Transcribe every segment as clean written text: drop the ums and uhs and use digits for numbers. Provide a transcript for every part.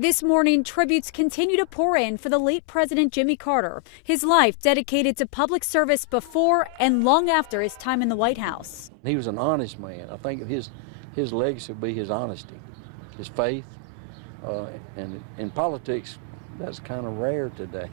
This morning, tributes continue to pour in for the late President Jimmy Carter, his life dedicated to public service before and long after his time in the White House. He was an honest man. I think his legacy will be his honesty, his faith, and in politics, that's kind of rare today.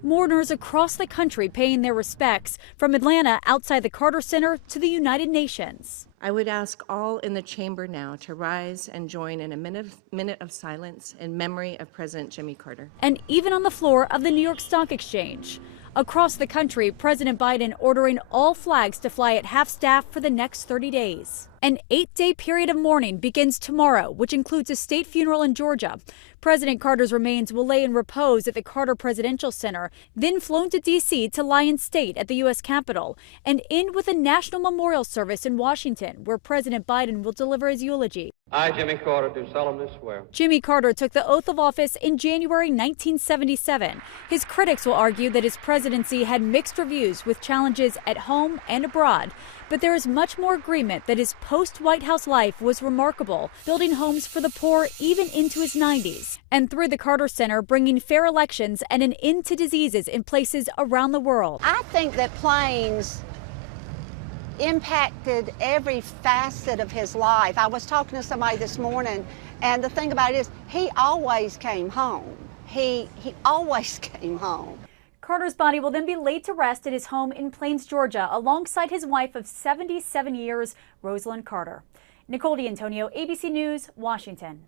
Mourners across the country paying their respects, from Atlanta outside the Carter Center to the United Nations. I would ask all in the chamber now to rise and join in a minute of silence in memory of President Jimmy Carter. And even on the floor of the New York Stock Exchange. Across the country, President Biden ordering all flags to fly at half-staff for the next 30 days. An 8-day period of mourning begins tomorrow, which includes a state funeral in Georgia. President Carter's remains will lay in repose at the Carter Presidential Center, then flown to D.C. to lie in state at the U.S. Capitol, and end with a national memorial service in Washington, where President Biden will deliver his eulogy. I, Jimmy Carter, do solemnly swear. Jimmy Carter took the oath of office in January 1977. His critics will argue that his presidency had mixed reviews with challenges at home and abroad. But there is much more agreement that his post-White House life was remarkable, building homes for the poor even into his 90s. And through the Carter Center, bringing fair elections and an end to diseases in places around the world. I think that planes impacted every facet of his life. I was talking to somebody this morning, and the thing about it is he always came home. He always came home. Carter's body will then be laid to rest at his home in Plains, Georgia, alongside his wife of 77 years, Rosalind Carter. Nicole D'Antonio, ABC News, Washington.